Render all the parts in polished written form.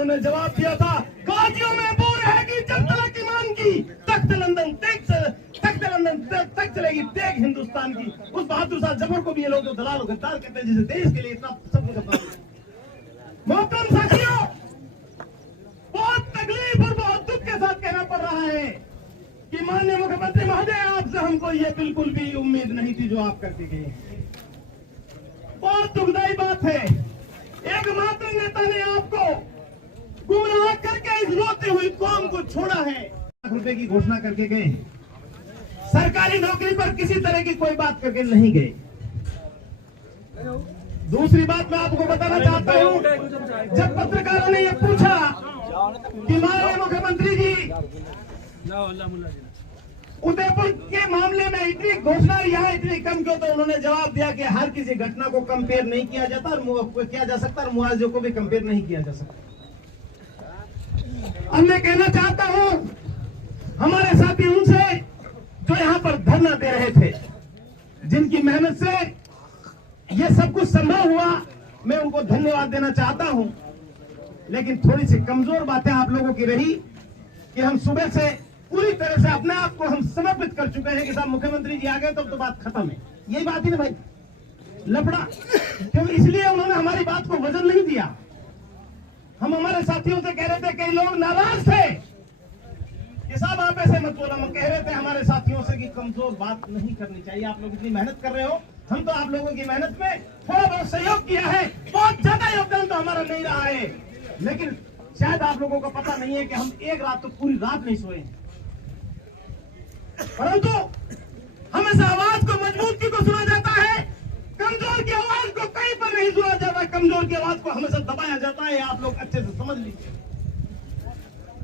उन्होंने जवाब दिया था, गाजियों में बू रहेगी जब तलक ईमान की, तख्त लंदन तक चलेगी तेग हिंदुस्तान की। उस बहादुर शाह जफर को भी ये लोग तो दलाल गद्दार कहते हैं, जिसे देश के लिए इतना सब कुछ अपना। मोहतरम साथियों, बहुत तकलीफ और बहुत दुख के साथ कहना पड़ रहा है कि माननीय मुख्यमंत्री महोदय, आपसे हमको ये बिल्कुल भी उम्मीद नहीं थी जो आप करके गए। बहुत दुखदायी बात है, एकमात्र नेता ने आपको गुमराह करके इस रोती हुई कौम को छोड़ा है। लाख रुपए की घोषणा करके गए, सरकारी नौकरी पर किसी तरह की कोई बात करके नहीं गए। दूसरी बात मैं आपको बताना चाहता हूं, जब पत्रकारों ने ये पूछा कि माननीय मुख्यमंत्री जी उदयपुर के मामले में इतनी घोषणा यहाँ इतनी कम क्यों, तो उन्होंने जवाब दिया कि हर किसी घटना को कंपेयर नहीं किया जाता और किया जा सकता और मुआवजे को भी कंपेयर नहीं किया जा सकता। अब मैं कहना चाहता हूं, हमारे साथी उनसे जो यहाँ पर धरना दे रहे थे, जिनकी मेहनत से ये सब कुछ संभव हुआ, मैं उनको धन्यवाद देना चाहता हूं। लेकिन थोड़ी सी कमजोर बातें आप लोगों की रही कि हम सुबह से पूरी तरह से अपने आप को हम समर्पित कर चुके हैं कि साहब मुख्यमंत्री जी आ गए तो बात खत्म है। यही बात ही ना भाई, लफड़ा क्योंकि इसलिए उन्होंने हमारी बात को वजन नहीं दिया। हम हमारे साथियों से कह रहे थे, कई लोग नाराज थे कि साहब आप ऐसे मत बोलो। हम कह रहे थे हमारे साथियों से कि कमजोर बात नहीं करनी चाहिए, आप लोग इतनी मेहनत कर रहे हो, हम तो आप लोगों की मेहनत में थोड़ा बहुत सहयोग किया है, बहुत ज्यादा योगदान तो हमारा नहीं रहा है। लेकिन शायद आप लोगों को पता नहीं है कि हम एक रात तो पूरी रात नहीं सोए, परंतु हमेशा आवाज को मजबूती को सुना जाता है, कमजोर की आवाज को कहीं पर नहीं सुना जाता, कमजोर की आवाज को हमेशा दबाया जाता है। आप लोग अच्छे से समझ लीजिए,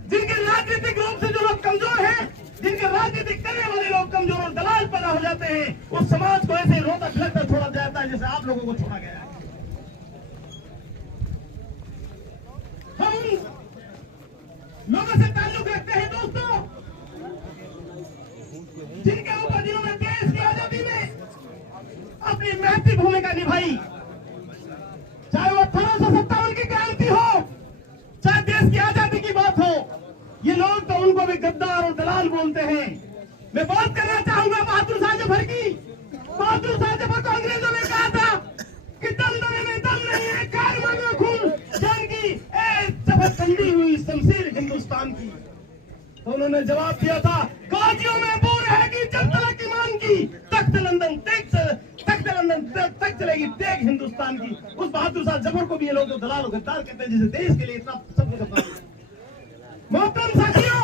जिनके राजनीतिक रूप से जो लोग कमजोर हैं, जिनके राजनीतिक करने वाले लोग कमजोर और दलाल पैदा हो जाते हैं, उस समाज को ऐसे रोता फिलकता छोड़ा जाता है जैसे आप लोगों को छोड़ा गया है। हम लोगों से ताल्लुक रखते हैं दोस्तों, जिनके ऊपर जिन्होंने देश की आजादी में अपनी महत्वपूर्ण भूमिका निभाई, चाहे वो 1857 की क्रांति हो, चाहे देश की आजादी की बात हो, ये लोग तो उनको भी गद्दार और दलाल बोलते हैं। मैं बात करना चाहूंगा बहादुर शाह जफर की। बहादुर शाह जफर को अंग्रेजों ने कहा था कि दम देने में दम नहीं है, कारमान में खून जंग की जफर ठंडी हुई शमशीर हिंदुस्तान की। तो उन्होंने जवाब दिया था, गाजियों में बू रहेगी जब तलक ईमान की, तख्त लंदन तक चलेगी तेग हिंदुस्तान की। उस बहादुर शाह जफर को भी ये लोग तो दलाल गद्दार कहते हैं, जिसे देश के लिए इतना सब कुछ अपना। मोहतरम साथियों,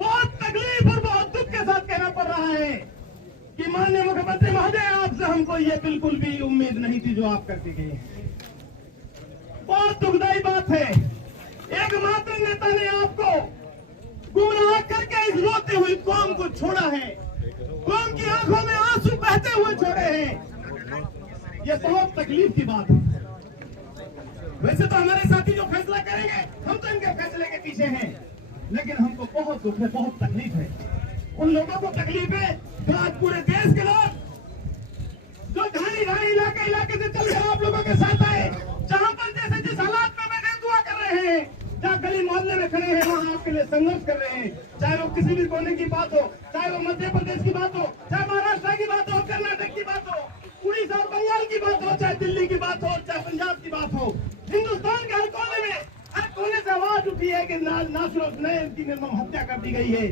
बहुत तकलीफ और बहुत दुख के साथ कहना पड़ रहा है कि माननीय मुख्यमंत्री महोदय, आपसे हमको ये बिल्कुल भी उम्मीद नहीं थी जो आप करके गए। बहुत दुखदायी बात है, एकमात्र नेता ने आपको गुमराह करके इस रोती हुई कौम को छोड़ा है, कौम की आंखों में आंसू बहते हुए छोड़े हैं। ये बहुत तकलीफ की बात है। वैसे तो हमारे साथी जो फैसला करेंगे, हम तो इनके फैसले के पीछे हैं, लेकिन हमको बहुत दुख है, बहुत तकलीफ है। उन लोगों को तकलीफ है जो आज पूरे देश के लोग जो ढाई इलाके से चलकर आप लोगों के साथ आए, जहां पर जैसे जिस हालात में बैठे दुआ कर रहे हैं, जहाँ गली मोहल्ले में खड़े हैं, वहाँ आपके लिए संघर्ष कर रहे हैं। चाहे वो किसी भी कोने की बात हो, चाहे वो मध्य प्रदेश की बात हो, चाहे महाराष्ट्र की बात हो, कर्नाटक की बात हो, उड़ीसा और बंगाल की बात हो, चाहे दिल्ली की बात हो, चाहे पंजाब की बात हो, हिंदुस्तान के हर कोने में हर कोने से आवाज उठी है कि नासिर हुसैन की निर्मम हत्या कर दी गई है।